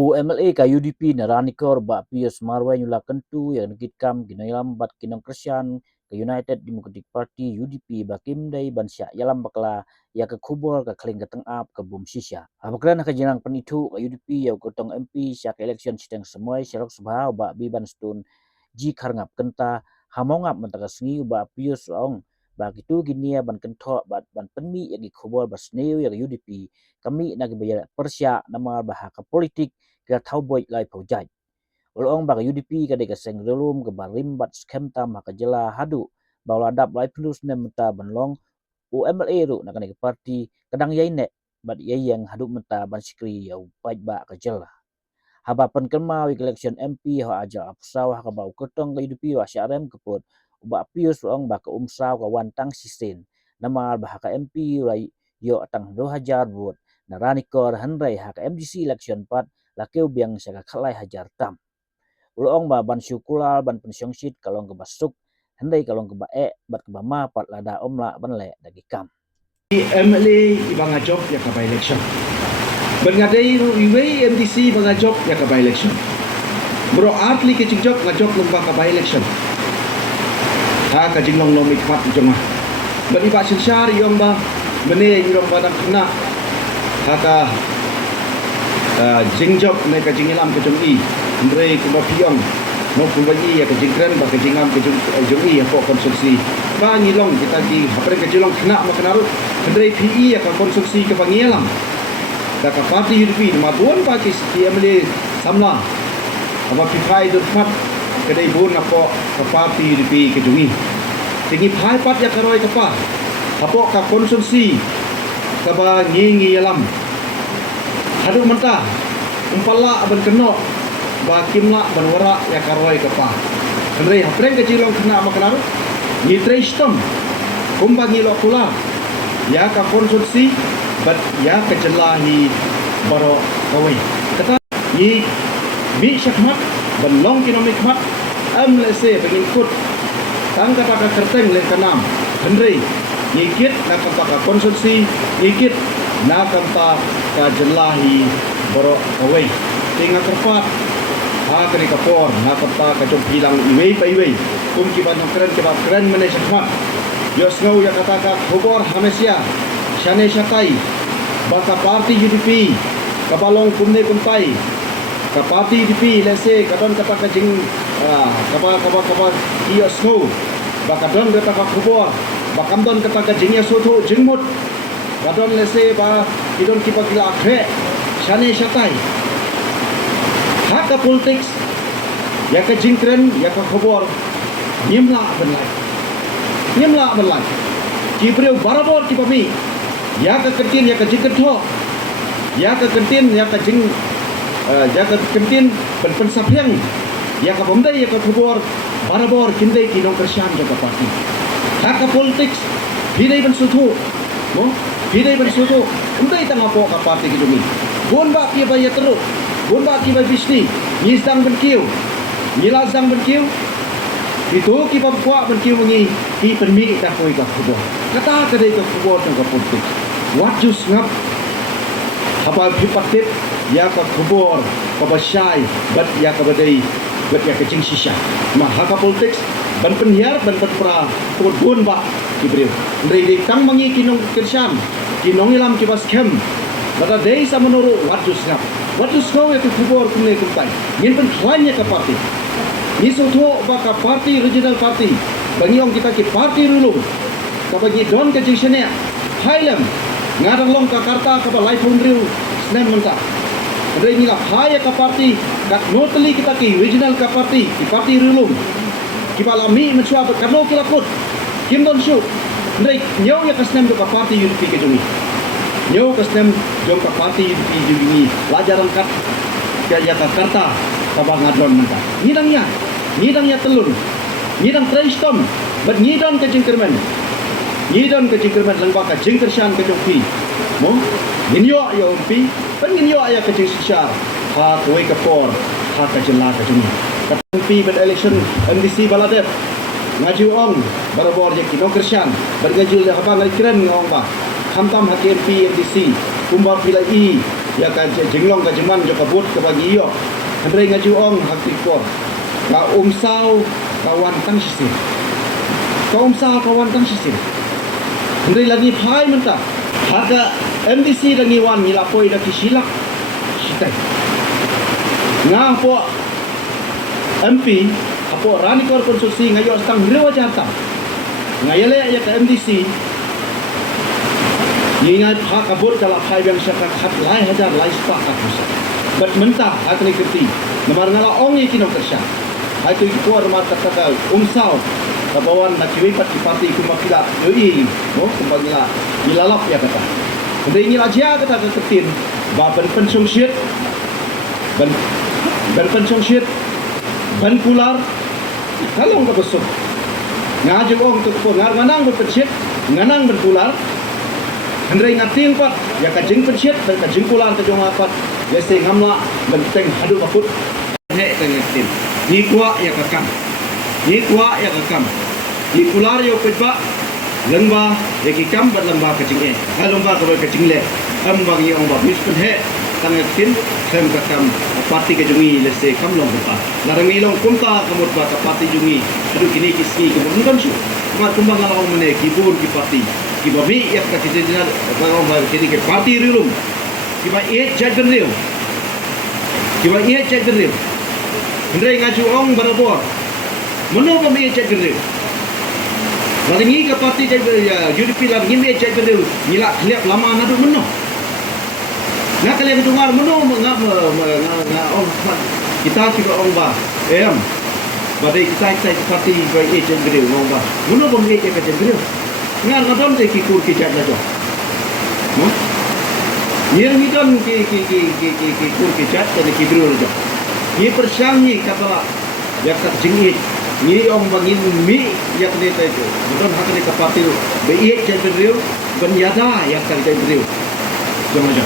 UMLA ka UDP na ranikor ba Pius Marway nyula kentu yang nagkitkam ginailam bat kinong Krisyan ke United Democratic Party UDP bakim day bansya yalam bakla ya ke kubur ke keling ketengap ke bum sisya. Abakran ka jinang penitu ke UDP ya kotong MP syak election sidang semuai serok subha ba biban stun ji karngap kenta hamongap mentaka sengi ba Pius ong ba gitu gini ya ban kentok ban penmi yang di kubur basneu ya UDP kami nak bayar persya nama bahaka politik ke thau boy lai pojai ulong ba UDP ka de ka seng relum ke barim bat skem tam ka jela hadu ba ladap lai plus ne menta banlong UMLA ru nak ne parti kadang yai ne bat yai yang hadu menta ban sikri ya pai ba ka jela haba pen kema wi election MP ha aja apsaw ha ba kotong ka UDP wa syarem keput ba pius ulong ba ka umsaw ka wantang sisen nama ba ka MP rai yo atang 2000 vot naranikor hanrai ha ka MDC election pat lakeu biang saka khalai hajar tam ulong ba ban syukulal ban pensiong sit kalong ke basuk handai kalong ke bae bat ke bama pat lada omla ban le dagi kam MLA ibang job ya ka election bergadai iwe MDC ibang job ya ka election bro atli ke job ngajok lomba ka election ha ka jinglong no mikmat joma bani ba sinsyar yong ba bene yong ba nak kena ha ka jingjok ne ka jingilam ke jongi andre ku ba piong no ku ba ya ka jingkren ba ka jingam ke jongi ya ko konstruksi ba ngilong kita di hapre ke jilong kena makanaru andre PE ya ka konstruksi ke bangilam da ka parti UDP ma bon pa ki MLA samla apa pipai dur pat kedai bon apa ka parti UDP ke jongi tingi phai pat ya karoi ka pa apo ka konstruksi ka ba ngi alam hadu menta umpala aban keno ba kimla ban wara ya karoi ka pa andre hapreng ke jilong kena makanaru ni trestom kumba ngilo kula ya ka konstruksi bat ya kejelahi baro kawai kata ni mi syahmat belong kinomik mat am lese begin kut tang kata ka kerteng le kanam hendri nyikit nak ka konstruksi nyikit nak ka jelahi baro kawai tinga kerpat ha kani kapor nak ka jom hilang iwe pa iwe kum kiban keren mene syahmat yos ngau ya kata ka khobor hamesia Shane Shakai, baka parti UDP, kabalong kumne kumpai, ka parti UDP, let's say, kadon kata kajing, kapa iyo snow, baka don kata ka kubor, bakam don kata kajingnya soto jingmut, kadon let's say, ba idon kipa gila akhe, Shane Shakai, hak politics, ya ka jingkren, ya ka kubor, nimla benlai, kipriu barabor kipami. Ya ke kentin ya ke jingket tho ya ke kentin ya ke jing ya ke kentin pen sapyang ya ke bomdai ya ke kubor barabor kindai kinong Krisyan jaga parti ha ka politics bidai ban sutu no bidai ban sutu undai tang apo ka parti kidumi bon ba ki ba ya teru bon ba ki ba bisni ni sang ban kiu ni la sang ban kiu itu ki ba kwa ban kiu ngi ki penmi ta koi ka kubor kata kedai ka kubor tang ka politik what you snap apa pipatit ya ka kubor ka basyai bat ya ka badai bat ya ka jing sisya ma haka politics ban penhiar ban pra kubun ba kibriu ndrei tang mangi kinong Krisyan kinong ilam ki bas kem bata dei sa menuru what you snap ya ka kubor kumne kumtai ngin pen klanya ka parti ni soto ba ka parti regional party bangiong kita ki parti rulung ka bagi don ka jing sene hailam ngadang long ka karta ka ba life home drill snem menta andre nila haya ka parti kat notali kita ki regional ka parti ki parti rulung ki balami mensua ka no kila put kim don shoot andre nyau ya ka snem ka parti UDP ke jumi nyau ka snem jom ka parti UDP jumi lajaran kat ya ka karta ka ba ngadon menta ngidang ya telur ngidang trestom bat ngidang ka jingkerman Nidon ke jingkerman lengba ka jing Krisyan ke jongpi mo nginyo ya umpi pan nginyo ya ke jing sisya ha kuai ka por ha ka jela ka jumi katampi bad election MDC baladet ngaju ong barabor je kinong Krisyan bergajul ha ba ngai keren ngong ba hamtam haki MP MDC kumba pila i ya ka jenglong ka jeman jo kabut ke bagi iyo andre ngaju ong haki ko ka umsau kawan kan sisi ka umsau kawan kan sisi andre lagi phai menta harga MDC dangi wan ngilapoi daki silak sitai ngah po MP apo Ranikor konstruksi ngayo stang rewa jarta ngayale ya ka MDC Ingat hak kabut kalau hai yang syakat hak lai hajar lai sepak akusa. Bet mentah hak ni kerti. Namar ngala ong ikin kerja. Hai tu ikut rumah kata umsau. Kabawan nak kiwipat di parti kumakila yoi. No kumbangila ilalap ya kata. Jadi ini aja kata ketin. Ba pensiun syit. Pensiun syit. Ban pular. Kalong ka besok. Ngaju ong tu ko nganang berpensyit, nganang berpular. Hendrai ngating pat ya ka jing pensyit dan ka jing pular ka jong apat ya se ngamla benteng hadu bakut he tengetin ni kuat ya ka kam ni kuat ya ka kam ni pular yo petba lengba ya ki kam bat lengba ka jing ha lengba ka ka jing le am bang yang ba mis pun he tengetin sem ka kam parti ka jungi le se kam long ba larang ilong kumta kamut ba ka parti jungi adu kini kiski ka bukan su mat kumbang ala mene kibur ki parti ki babi ya ka tijina orang ba kini ke parti rilum ki ba e chat benreu ki ba e chat benreu ndrei ngaju ong barabor mono ba me chat benreu lagi ni ke parti ya UDP la ni me chat benreu nila kliap lama nadu mono na kale ke tungar mono nga ong kita ki ba ong ba badai kita parti ba e chat benreu ong ba mono ba me chat benreu ngar ngadon de ki kur ki chat la jo no yer midon ki kur ki chat de ki bro jo ye persyang ni kata ya kat jingit ni ong bangin mi ya kene ta jo ngadon hak ni ka parti be e chat benreu ben yada ya ka chat benreu jo